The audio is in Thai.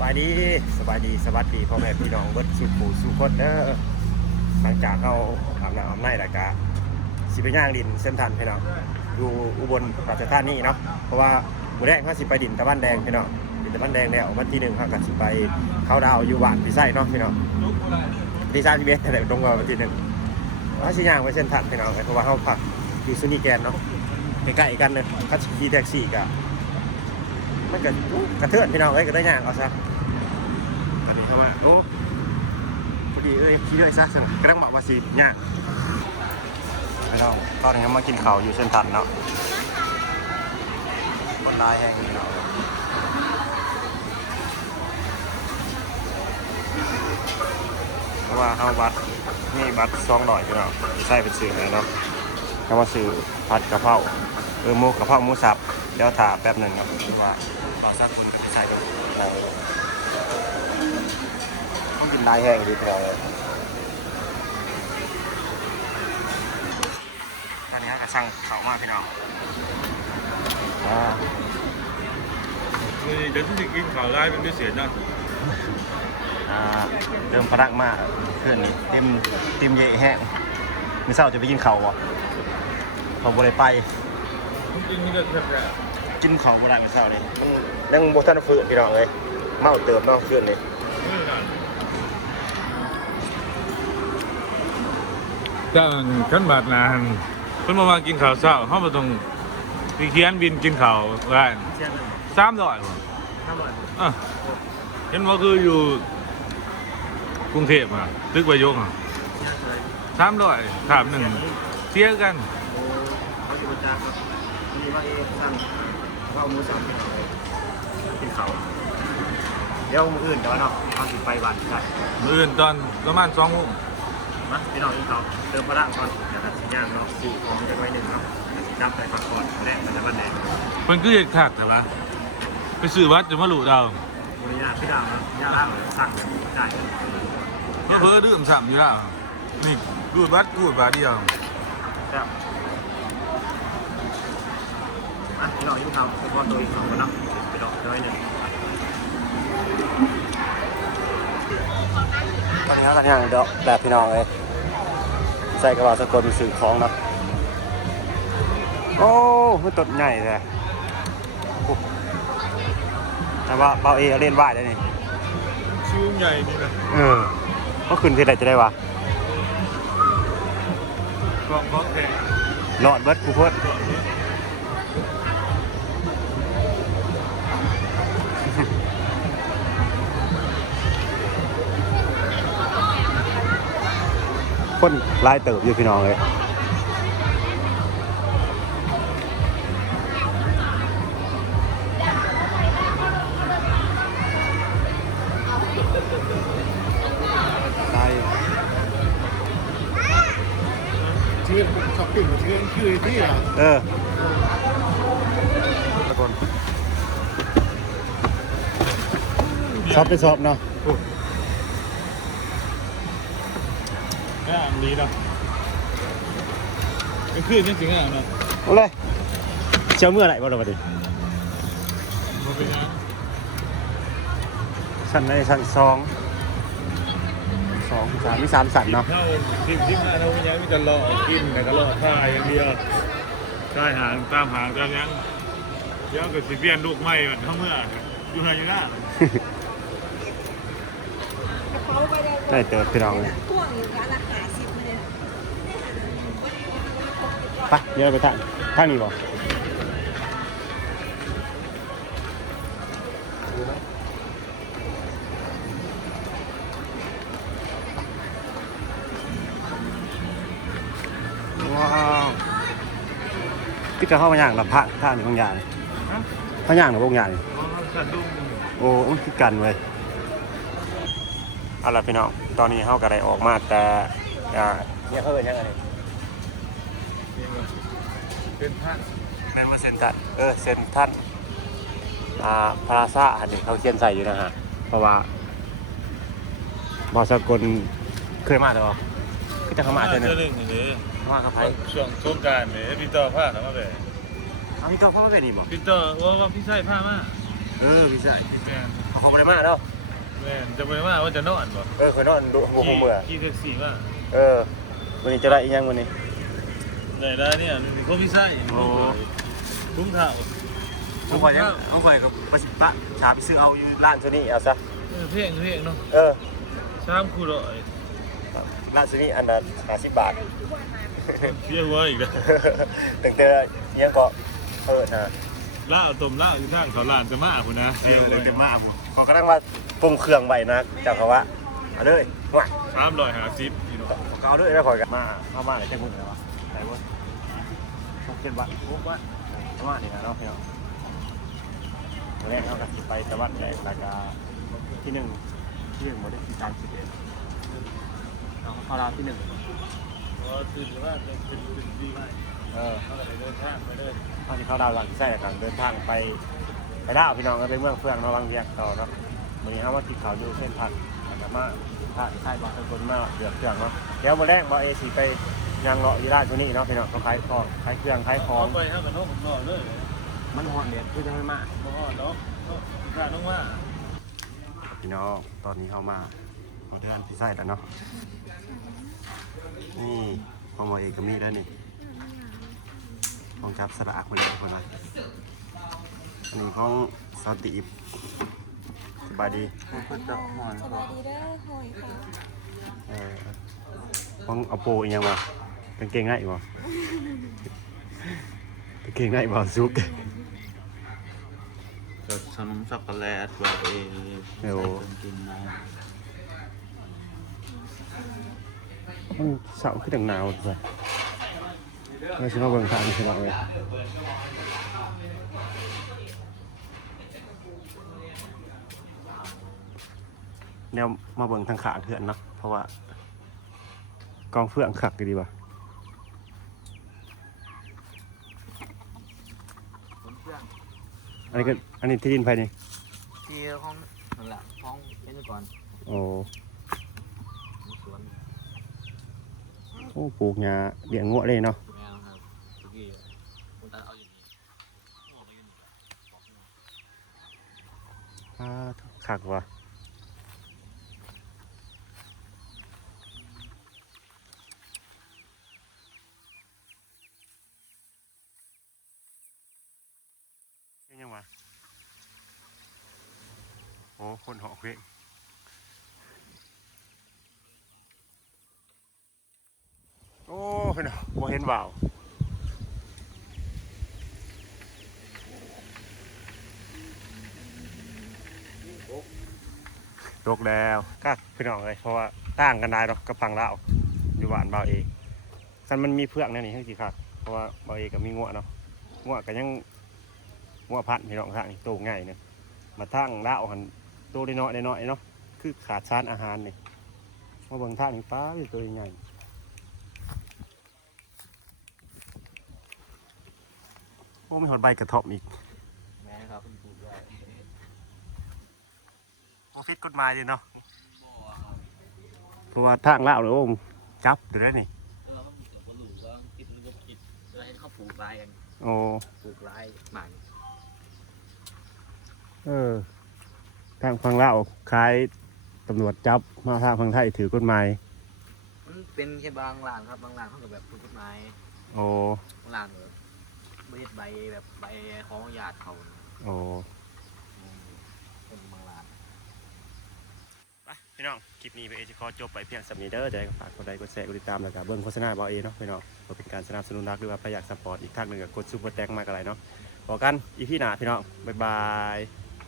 บายดีสบายดีสวัสดีพ่อแม่พี่น้องเบิดสุขูสุขคนเด้อหลังจากเขาอาบน้ำอาบในแล้วก็สิไปย่างดินเส้นทันพี่น้องอยู่อุบลราชธานีเนาะเพราะว่าบุแรกเขาสิไปดินตะวันแดงพี่น้องดินตะวันแดงแล้ววันที่หนึ่งเขาก็สิไปเข้าดาวอยู่บ้านพี่ไส้เนาะพี่น้องที่ซาที่เบสแต่ตรงกับวันที่หนึ่งเขาสิย่างไปเส้นทันพี่น้องเพราะว่าเขาพักอยู่ซุนีแกนเนาะใกล้ๆกันเลยเขาขี่แท็กซี่ก็ มันก็กระเทือนพี่น้องเอ้ยก็ได้ย่างเอาซะอันนี้เขาว่าโอ้พอดีเอ้ยขี้เลยซะซึ่งกระดังบอกว่าสิย่างพี่น้องตอนนี้เขามากินข้าวอยู่เส้นทันเนาะคนร้ายแห้งพี่น้องเพราะว่าเขาบัตรนี่บัตรซองหน่อยพี่น้องใส่เป็นสื่อเลยเนาะเขามาสื่อผัดกะเพรา ออหมูกะเพราหมูสับเดี๋ยวถามแป๊บหนึ่งครับว่าขอสักคนกับใส่ดูต้องกินลายแห้งดีเปล่าเลยตอนนี้ก็สั่งเขามาพี่น้องอ่านี่เดี๋ยวที่จะกินข่าวร้ายเป็นพิเศษนะอ่าเดิมพลังมากเพื่อนนี่เต็มเต็มเยะแห้งมีเศร้าจะไปกินเขาวบ่เขาบ่ได้ไปผม กินนี่ก็แซ่บกินเขาวบ่ได้เมื่อเช้าเลยยังบ่ทันฟื้นพี่น้องเลยเมาเติมเนาะฟื้นนี่ๆนี่นะถ้าขันบาดนานเพิ่นมามากินข้าวเช้าเขามาตรงพี่เคียนบินกินข้าวได้เช่นสามร้อยบ่ถ้าบ่อะเห็นว่าคืออยู่กรุงเทพอะตึกวายกอะยากเลยสามร้อยถามหนึ่งเสียกันโอ้เขาจะมาจากครับ มีว่าเองสั่งข้าวหมูสับให้เรากินเขาวเดี๋ยวมื้ออื่นเดี๋ยวเนาะเอาสิไปบ้านกันมื้ออื่นตอนประมาณสองโมงมาพี่น้องกินเขาวเติมพลังก่อนเดี๋ยวตัดสินยางเนาะสี่ของจะไว้หนึ่งเนาะกลับไปพักผ่อนแรกมันจะวันไหนมันคือเหตุขาดแต่ว่าไปซื้อวัดจะมาหลุดเอาบริญาตพี่ดาวเนาะยาล่างสั่งจ่ายเพอเพอดื่มซ้ำอยู่แล้วนี่กูดวัดกูดบาทเดียวครับ มาพี่น้องกินเขาวไปก่อนตัวอีกสองคนเนาะไปดอกจะไว้หนึ่งตอนนี้เราทำอย่างเดียวแบบพี่น้องเลยใส่กระเป๋าสกลสื่อของเนาะโอ้มันตดใหญ่เลยแต่ว่าเบาเอเล่นว่ายได้นี่ชื่อใหญ่นี่นะเออก็ขึ้นที่ไหนจะได้วะกองของแท้หลอดเบิดกูเพิ่น คนลายเติบอยู่พี่น้องเลยลายชื่อช้อปปิ้งกับชื่อคือที่อะเออตะกนซอฟเป็นซอฟเนาะ งามดีเนาะเป็นคลื่นจริงๆอะเนาะเอาเลยเจ้าเมื่อไหร่บ่เราบัดนี้มันเป็นยังสั้นในสั้นสองสองสามมีสามสันเนาะเท่าทีมที่มาเท่ายังมีแต่รอกินแต่ก็รอท่าอย่างเดียวใช่หางตามหางตามยังยังก็สิเปลี่ยนลูกใหม่มันเท่าเมื่ออยู่ไหนอยู่หน้าได้เติบพี่น้องเลย ไปเดี๋ยวเราไปทางทางนี้บ่ว้าวพี่จะเข้ามาอย่างลำพระท่านี่ของยาเลยฮะพระย่างหรือพวกยาเลยอ๋อสะดุ้งโอ้มันคือกันเว้ยเอาล่ะพี่น้อง ตอนนี้เฮาก็ได้ออกมาแต่อ่าเนี่ยเขาเป็นยังไง เป็นท่านแม่นว่าเซนตันเออเซนทันอ่าพาราซ่าอันนี้เขาเขียนใส่อยู่นะฮะเพราะว่าบอสกลเคยมาแต่ว่าคือจะเข้ามาเจอหนึ่งหนึ่งนี่มากับไผช่วงสงกรารเนี่ยพี่ต่อผ้าทำมาแบบเอาพี่ต๊อกเขามาเป็นนี่บ่พี่ต่อว่าว่าพี่ใส่ผ้ามาเออพี่ใช่แม่นเขาบ่ได้มาเนาะแม่นจะไปว่าว่าจะนอนบ่เออเคยนอนดูหัวหัวเมื่อขี่แท็กซี่มาเออวันนี้จะได้อีกยังวันนี้ ได้ได้เนี่ยมีพวกพี่ไส้โอ้คุ้มเท่าเอาข่อยยังเอาข่อยกับประสิทธิ์ปะชาไปซื้อเอาอยู่ร้านตัวนี้เอาซะเออเพ่งเพ่งเนาะเออชามคูร้อยร้านตัวนี้อันละห้าสิบบาทเชี่ยหัวอีกแล้วตั้งแต่ยังก็เออนะล่าต้มล่าอยู่ทางเขาลานจะมาพุ่นนะเออเลยเต็มมากผมขอกระทั่งว่าปรุงเครื่องไว้นะจากเขาว่าเอาเลยว่าสามร้อยห้าสิบพี่น้องก็เอาเลยแล้วข่อยกันมาเข้ามาเลยแจ้งมึงเลยวะ ไหนวะหกเจ็ดบาทหกบาทประมาณนี้นะเนาะพี่น้องวันแรกเขากับสิไปตะวันใหญ่รายการที่หนึ่งที่หนึ่งหมดได้ที่สามสิบเอ็ดเอาเข้าราวที่หนึ่งพอตื่นว่าเป็นเป็นเป็นดีมากเออเขาก็เลยเดินทางไปเลยตอนที่เขาดาวหลังที่ใส่ต่างเดินทางไปไปดาวพี่น้องก็ไปเมืองเฟืองเนาะบางเวียงต่อเนาะวันนี้เขามาติดเขาอยู่เส้นพัน แต่มาถ้าใช่บางคนมาเดือดเครื่องเนาะเดี๋ยววันแรกบอเอซีไปยางเลาะยีราชตัวนี้เนาะพี่น้องเขาขายของขายเครื่องขายของไปห้ากันน้องผมนอนเลยมันหอนเด็ดคือจะไม่มาบ่ฮอดเนาะเนาะข้าน้องว่าพี่น้องตอนนี้เข้ามาเอาเดินที่ใส่แล้วเนาะนี่ของบอเอก็มีแล้วนี่ของจับสลากคนละคนละอันนี้ของซอตี บสบายดีสบายดีเด้อหอยค่ะเออของเอาโปอีกยังวะกางเกงง่ายบ่กางเกงง่ายบ่ซุกจะทำช็อกโกแลตแบบเองเดี๋ยวกินนะมันเสาขึ้นหนาวเลยไม่ใช่มาเบิ่งทางใช่ไหมเลย แนวมาเบิ่งทางขาเถื่อนเนาะเพราะว่า กองเฟืองขักดีป่ะอันนี้ก็อันนี้ที่ดินภายในที่ห้องนั่นแหละห้องเป็นก่อนโอ้มีสวนโอ้ปลูกหญ้าเลี้ยงงัวเลยเนาะแมวครับทุกที่คุณตาเอาอย่างนี้โอ้ไม่ยืนบอกให้หน่อยอ่าขักว่ะยังยังวะโอ้ คนเหาะเพลงโอ้เห็นเนาะบ่เห็นว่าวตกแล้วก็พี่น้องเลยเพราะว่าต่างกันได้หรอกกับฝั่งลาวอยู่บ้านเบาเองคันมันมีเพื่องนั่นนี่ให้กี่ครับเพราะว่าเบาเองก็มีงัวเนาะงัวก็ยังงัวพันธุ์พี่น้องทางนี่โตง่ายเนี่ยมาทางลาวหัน ตได้น้อยได้น้อยเนาะคือขาดสารอาหารนี่มาเบิ่งทางนี่ป้าอยู่ตัวใหญ่โอ้มีหอดใบกระเทบอีกแม่ครับคุณปู่ด้วยโอ้ฟิตกฎหมายดีเนาะเพราะว่าทางลาวเนี่ยโอ้จับอยู่ได้นี่เราก็มีแต่ว่าหลูว่าคิดหรือว่าคิดอะไรเขาปลูกลายกันโอ้ปลูกลายใหม่เออ ทางฝั่งลาวคล้ายตำรวจจับมาทางฝั่งไทยถือกฎหมายมันเป็นแค่บางร้านครับบางร้านเขาก็แบบถูกกฎหมายโอ้บางร้านแบบไม่ใบแบบใบของญาติเขาโอ้เป็นบางร้านไปพี่น้องคลิปนี้ไปเอจิคอจบไปเพียงสำนีเด้อจะได้ก็ฝากกดไลค์กดแชร์กดติดตามแล้วก็เบิ้งโฆษณาบอเอเนาะพี่น้องเพื่อเป็นการสนับสนุนรักหรือว่าประหยัดสปอร์ตอีกทางหนึ่งก็กดซูเปอร์แตงมากันไรเนาะบอกกันอีพี่หนาพี่น้องบ๊ายบาย